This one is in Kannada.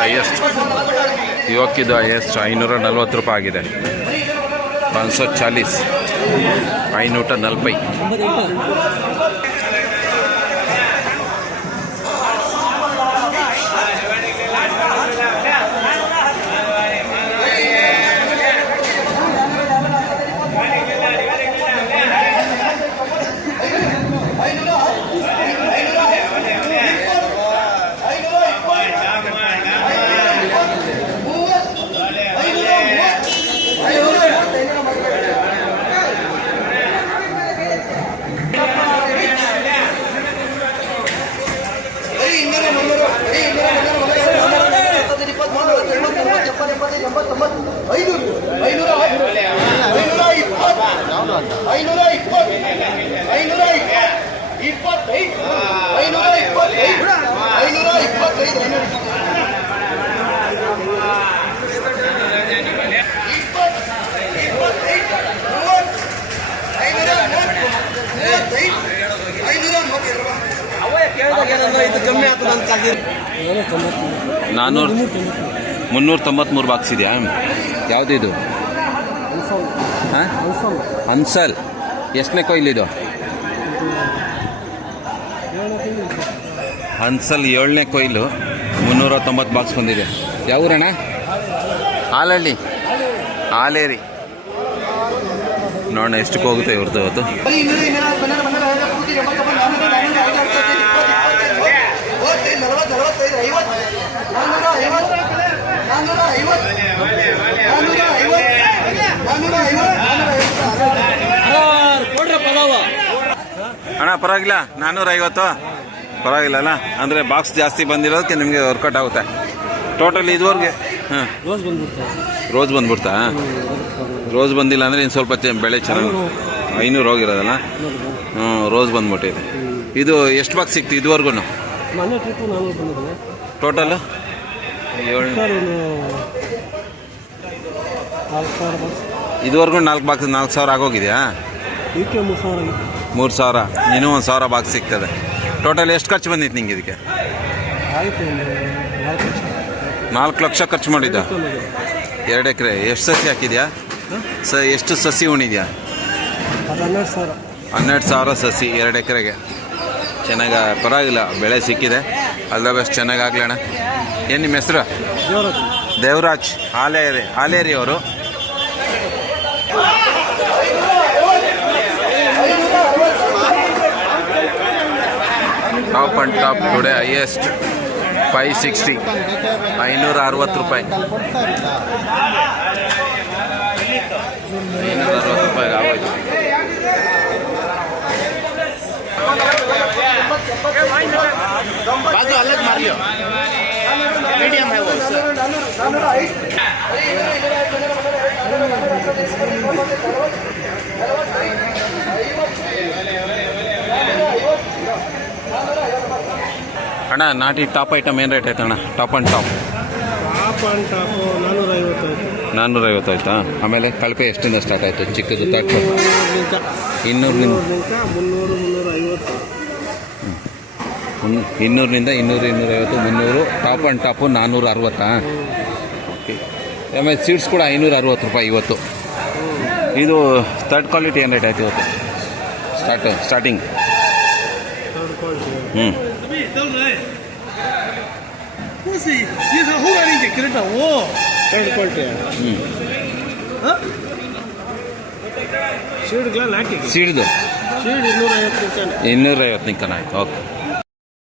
ಹೈಯೆಸ್ಟ್ ಇವಕ್ಕಿದು ಹೈಯೆಸ್ಟ್ 540 ರೂಪಾಯಿ ಆಗಿದೆ. 540 540. ನಾನ್ನೂರು 393 ಬಾಕ್ಸ್ ಇದೆಯಾ? ಯಾವುದಿದು? ಹನ್ಸಲ್. ಎಷ್ಟನೇ ಕೊಯ್ಲಿದು? ಹನ್ಸಲ್ 7ನೇ ಕೊಯ್ಲು. 390 ಬಾಕ್ಸ್ ಬಂದಿದೆ. ಯಾವ ಊರಣ್ಣ? ಹಾಲಹಳ್ಳಿ, ಹಾಲೇರಿ. ನೋಡೋಣ ಎಷ್ಟಕ್ಕೆ ಹೋಗುತ್ತೆ ಇವ್ರದ್ದು ಇವತ್ತು. ಅಣ್ಣ ಪರವಾಗಿಲ್ಲ, 450 ಪರವಾಗಿಲ್ಲ ಅಲ್ಲ? ಅಂದರೆ ಬಾಕ್ಸ್ ಜಾಸ್ತಿ ಬಂದಿರೋದಕ್ಕೆ ನಿಮಗೆ ವರ್ಕೌಟ್ ಆಗುತ್ತೆ. ಟೋಟಲ್ ಇದುವರೆಗೆ ರೋಸ್ ಬಂದ್ಬಿಡ್ತಾ? ರೋಸ್ ಬಂದಿಲ್ಲ ಅಂದರೆ ಇನ್ನು ಸ್ವಲ್ಪ ಬೆಳೆ ಚೆನ್ನಾಗಿ 500 ಹೋಗಿರೋದಲ್ಲ. ರೋಸ್ ಬಂದ್ಬಿಟ್ಟಿದೆ. ಇದು ಎಷ್ಟು ಬಾಕ್ಸ್ ಸಿಕ್ತು ಇದುವರೆಗೂ? ಟೋಟಲ್ 7 ಇದುವರೆಗೂ 4 ಬಾಕ್ಸ್ 4,000 ಆಗೋಗಿದೆಯಾ? 3,000. ಇನ್ನೂ 1,000 ಬಾಕ್ಸ್ ಸಿಗ್ತದೆ. ಟೋಟಲ್ ಎಷ್ಟು ಖರ್ಚು ಬಂದಿತ್ತು ನಿಂಗೆ ಇದಕ್ಕೆ? 4 ಲಕ್ಷ ಖರ್ಚು ಮಾಡಿದ್ದ. 2 ಎಕರೆ. ಎಷ್ಟು ಸಸಿ ಹಾಕಿದ್ಯಾ? ಎಷ್ಟು ಸಸಿ ಉಣಿದ್ಯಾ? 12,000 ಸಸಿ 2 ಎಕರೆಗೆ. ಚೆನ್ನಾಗಿ ಪರವಾಗಿಲ್ಲ, ಬೆಳೆ ಸಿಕ್ಕಿದೆ. ಅಲ್ಲ ಬೆಸ್ಟ್, ಚೆನ್ನಾಗಿ ಆಗಲಿ ಅಣ್ಣ. ಏನು ನಿಮ್ಮ ಹೆಸರು? ದೇವರಾಜ್, ಹಾಲೇರಿ ಅವರು. Top and top today highest 560 560 ರೂಪಾಯಿ. 560 ರೂಪಾಯಿಗೆ ಆಗೋಯ್ತು. अलग मार लियो, मीडियम है वो ಅಣ್ಣ. ನಾಟಿ ಟಾಪ್ ಐಟಮ್ ಏನು ರೇಟ್ ಆಯ್ತು ಅಣ್ಣ? ಟಾಪ್ ಆ್ಯಂಡ್ ಟಾಪ್ 450 ಆಯ್ತಾ? ಆಮೇಲೆ ಕಳಪೆ ಎಷ್ಟಿಂದ ಸ್ಟಾರ್ಟ್ ಆಯಿತು? ಚಿಕ್ಕದು 200 200ರಿಂದ 200 250 300. Top and top 460. ಓಕೆ. ಆಮೇಲೆ ಸೀಡ್ಸ್ ಕೂಡ 560 ರೂಪಾಯಿ ಇವತ್ತು. ಇದು ಥರ್ಡ್ ಕ್ವಾಲಿಟಿ ಏನು ರೇಟ್ ಆಯ್ತು ಇವತ್ತು? ಸ್ಟಾರ್ಟಿಂಗ್ ಸೀಡ್ದು 250 ನಿಂಕನ ಆಯ್ತು. ಓಕೆ.